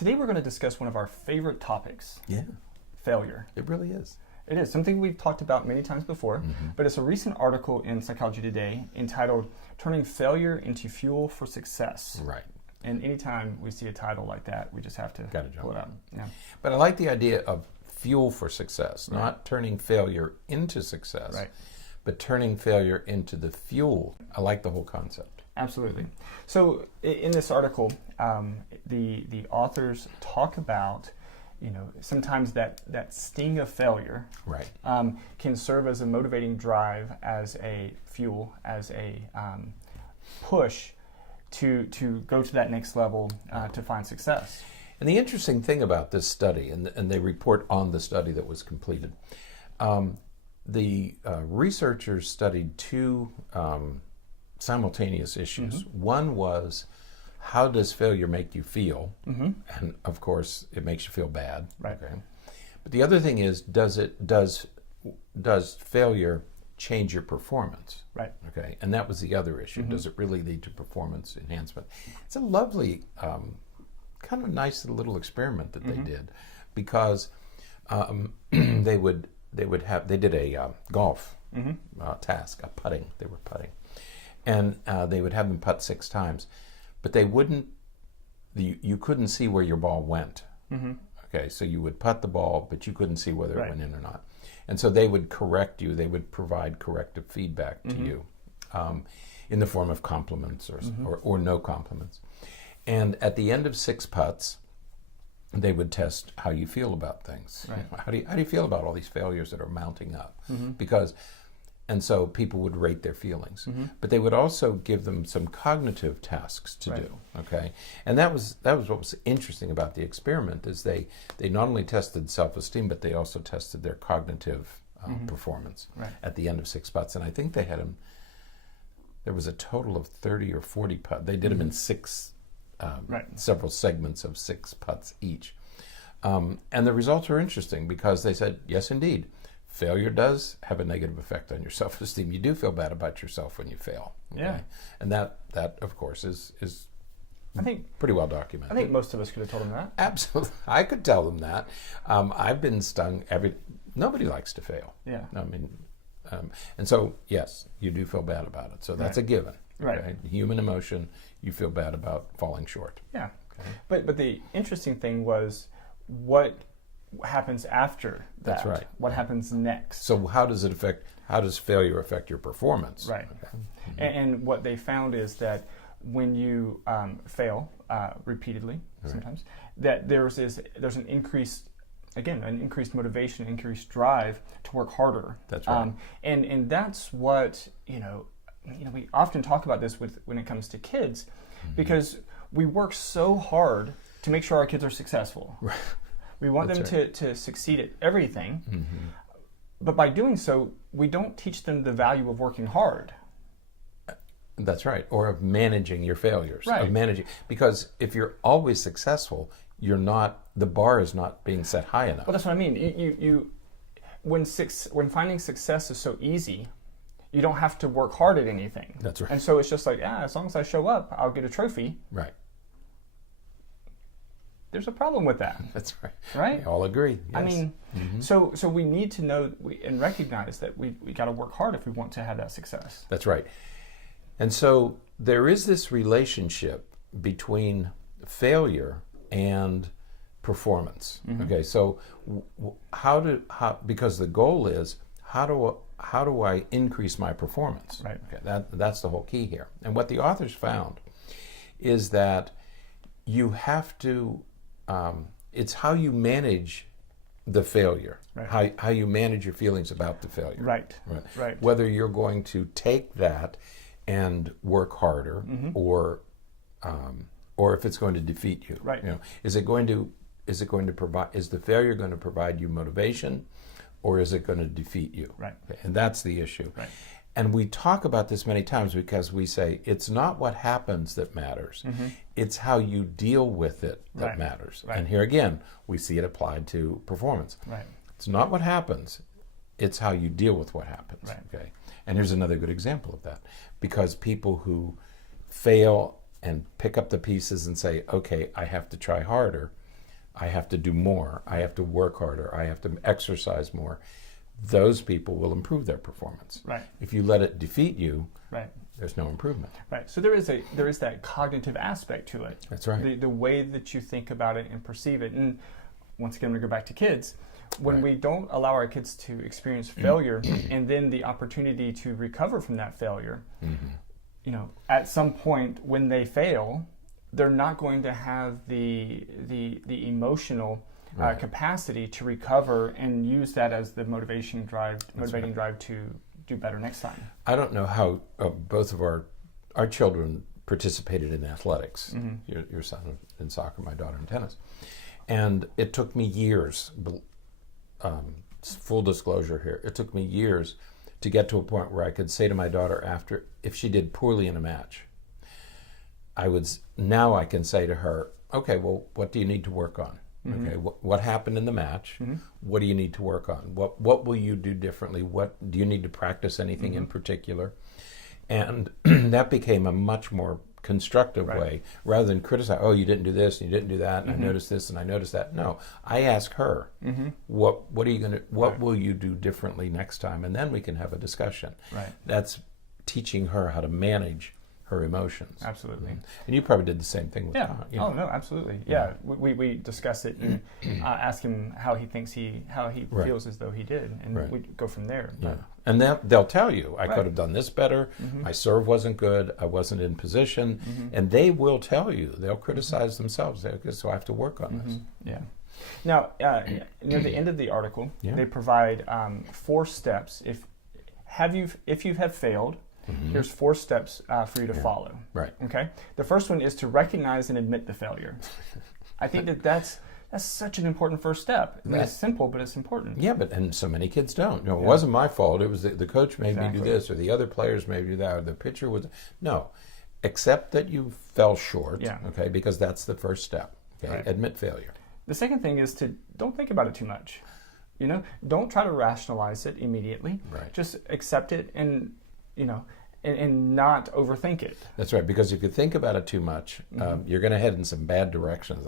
Today we're going to discuss one of our favorite topics. Yeah. Failure. It really is. It is something we've talked about many times before, but it's a recent article in Psychology Today entitled Turning Failure into Fuel for Success. Right. And anytime we see a title like that, we just have to pull it out. Yeah. But I like the idea of fuel for success, not turning failure into success, but turning failure into the fuel. I like the whole concept. Absolutely. So in this article, the authors talk about, sometimes that sting of failure can serve as a motivating drive, as a fuel, as a push to go to that next level to find success. And the interesting thing about this study, and they report on the study that was completed, the researchers studied two simultaneous issues. One was, how does failure make you feel? And of course, it makes you feel bad. Right. Okay. But the other thing is, does failure change your performance? Right. Okay. And that was the other issue. Does it really lead to performance enhancement? It's a lovely, kind of nice little experiment that they did, because they did a golf task, a putting. They were putting, and they would have them putt 6 times, but they wouldn't. You couldn't see where your ball went. Okay, so you would putt the ball, but you couldn't see whether it went in or not. And so they would correct you. They would provide corrective feedback to you in the form of compliments or no compliments. And at the end of 6 putts, they would test how you feel about things. Right. How do you feel about all these failures that are mounting up? And so people would rate their feelings, but they would also give them some cognitive tasks to do. Okay, and that was what was interesting about the experiment, is they not only tested self-esteem, but they also tested their cognitive performance at the end of 6 putts. And I think they had them. There was a total of 30 or 40 putts. They did them in 6. Several segments of 6 putts each. And the results were interesting, because they said, yes, indeed, failure does have a negative effect on your self-esteem. You do feel bad about yourself when you fail. Okay? Yeah. And that of course, is I think pretty well documented. I think most of us could have told them that. Absolutely. I could tell them that. I've been stung nobody likes to fail. Yeah. I mean, and so, yes, you do feel bad about it. So that's a given. Okay? Human emotion, you feel bad about falling short. Yeah. Okay. But the interesting thing was what happens after that. That's right. What happens next? So how does failure affect your performance? Right. Okay. And what they found is that when you fail repeatedly, sometimes, that there's an increased motivation, increased drive to work harder. That's right. And that's what, we often talk about this when it comes to kids, because we work so hard to make sure our kids are successful. Right. We want them to succeed at everything, but by doing so, we don't teach them the value of working hard. That's right. Or of managing your failures. Right. Because if you're always successful, the bar is not being set high enough. Well, that's what I mean. When finding success is so easy, you don't have to work hard at anything. That's right. And so it's just like, as long as I show up, I'll get a trophy. Right. There's a problem with that. That's right. Right? We all agree. Yes. I mean, so we need to know and recognize that we got to work hard if we want to have that success. That's right. And so there is this relationship between failure and performance. Okay, so because the goal is, how do I increase my performance? Right. Okay, that's the whole key here. And what the authors found is that you have to, it's how you manage the failure, how you manage your feelings about the failure. Right. Whether you're going to take that and work harder, or if it's going to defeat you. Right. Is the failure going to provide you motivation, or is it going to defeat you? Right. And that's the issue. Right. And we talk about this many times, because we say it's not what happens that matters. It's how you deal with it that matters. Right. And here again, we see it applied to performance. Right. It's not what happens, it's how you deal with what happens. Right. Okay. And here's another good example of that. Because people who fail and pick up the pieces and say, okay, I have to try harder, I have to do more, I have to work harder, I have to exercise more, those people will improve their performance. Right. If you let it defeat you, right, there's no improvement. Right. So there is that cognitive aspect to it. That's right. The way that you think about it and perceive it. And once again, we go back to kids. When we don't allow our kids to experience failure and then the opportunity to recover from that failure, you know, at some point when they fail, they're not going to have the emotional capacity to recover and use that as the motivating drive to do better next time. I don't know how both of our children participated in athletics. Your son in soccer, my daughter in tennis. And it took me years, full disclosure here, it took me years to get to a point where I could say to my daughter after, if she did poorly in a match, now I can say to her, okay, well, what do you need to work on? Okay, what happened in the match? What do you need to work on? What will you do differently? What do you need to practice anything in particular? And that became a much more constructive way, rather than criticize, oh, you didn't do this and you didn't do that, and I noticed this and I noticed that. No, I ask her, what will you do differently next time? And then we can have a discussion. Right. That's teaching her how to manage her emotions. Absolutely. And you probably did the same thing with Tom. Oh no, absolutely. Yeah, we discuss it and ask him how he thinks how he feels as though he did, and we go from there. Yeah. And they'll tell you, I could have done this better. My serve wasn't good. I wasn't in position, and they will tell you. They'll criticize themselves. So I have to work on this. Yeah. Now, near the end of the article, they provide 4 steps. If you have failed. Here's 4 steps for you to follow. Right. Okay. The first one is to recognize and admit the failure. I think that's such an important first step. I mean, it's simple, but it's important. Yeah, and so many kids don't. It wasn't my fault. It was the coach made me do this, or the other players made me do that, or the pitcher was. No, accept that you fell short. Yeah. Okay, because that's the first step. Okay, Right. Admit failure. The second thing is to don't think about it too much. You know, don't try to rationalize it immediately. Right. Just accept it and and not overthink it. That's right, because if you think about it too much, you're going to head in some bad directions,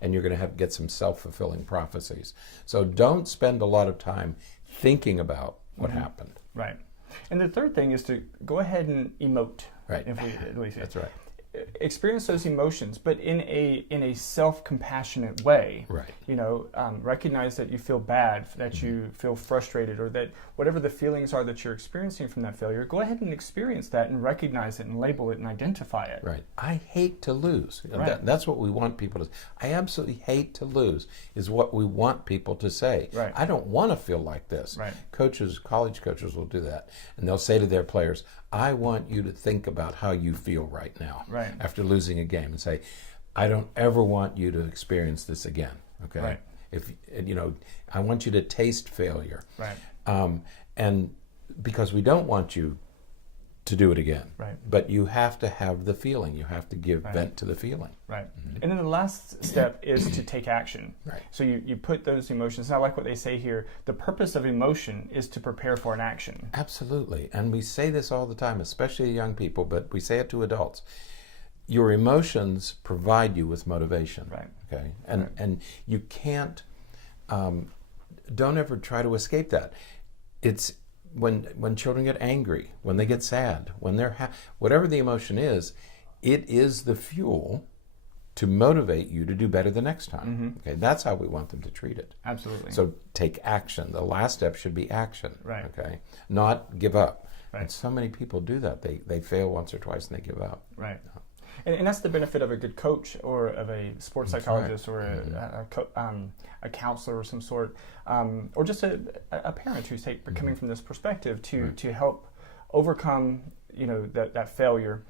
and you're going to get some self-fulfilling prophecies. So don't spend a lot of time thinking about what happened. Right. And the third thing is to go ahead and emote. Right. That's right. Experience those emotions, but in a self-compassionate way. Right. You know, recognize that you feel bad, that you feel frustrated, or that whatever the feelings are that you're experiencing from that failure, go ahead and experience that and recognize it and label it and identify it. Right. I hate to lose. Right. That's what we want people to. I absolutely hate to lose is what we want people to say. Right. I don't want to feel like this. Right. College coaches will do that, and they'll say to their players, I want you to think about how you feel right now after losing a game, and say, I don't ever want you to experience this again. Okay. Right. If I want you to taste failure. Right. And because we don't want you to do it again. Right. But you have to have the feeling. You have to give vent to the feeling. Right. And then the last step is to take action. Right. So you put those emotions, and I like what they say here, the purpose of emotion is to prepare for an action. Absolutely. And we say this all the time, especially to young people, but we say it to adults. Your emotions provide you with motivation. Right. Okay. And you can't, don't ever try to escape that. It's when children get angry, when they get sad, when they're whatever the emotion is, it is the fuel to motivate you to do better the next time. Okay, that's how we want them to treat it. Absolutely. So take action. The last step should be action. Right. Okay, not give up. Right. And so many people do that. They fail once or twice and they give up. Right. And that's the benefit of a good coach or of a sports psychologist or a counselor of some sort, or just a parent who's coming from this perspective to help overcome that failure.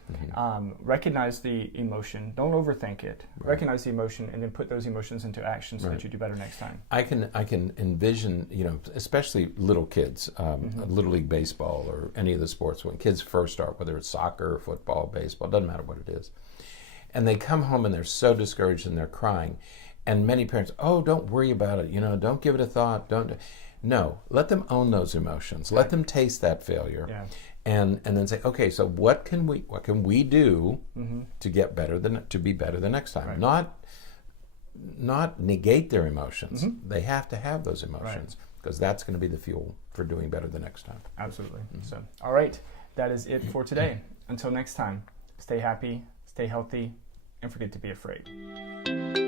Recognize the emotion, don't overthink it. Recognize the emotion, and then put those emotions into action so that you do better next time. I can envision, especially little kids, Little League baseball or any of the sports, when kids first start, whether it's soccer, football, baseball, doesn't matter what it is, and they come home and they're so discouraged and they're crying, and many parents, oh, don't worry about it, don't give it a thought, no, let them own those emotions, let them taste that failure. Yeah. And then say, okay, so what can we do to get better to be better the next time? Right. Not not negate their emotions. They have to have those emotions because that's going to be the fuel for doing better the next time. Absolutely. So, all right, that is it for today. Until next time, stay happy, stay healthy, and forget to be afraid.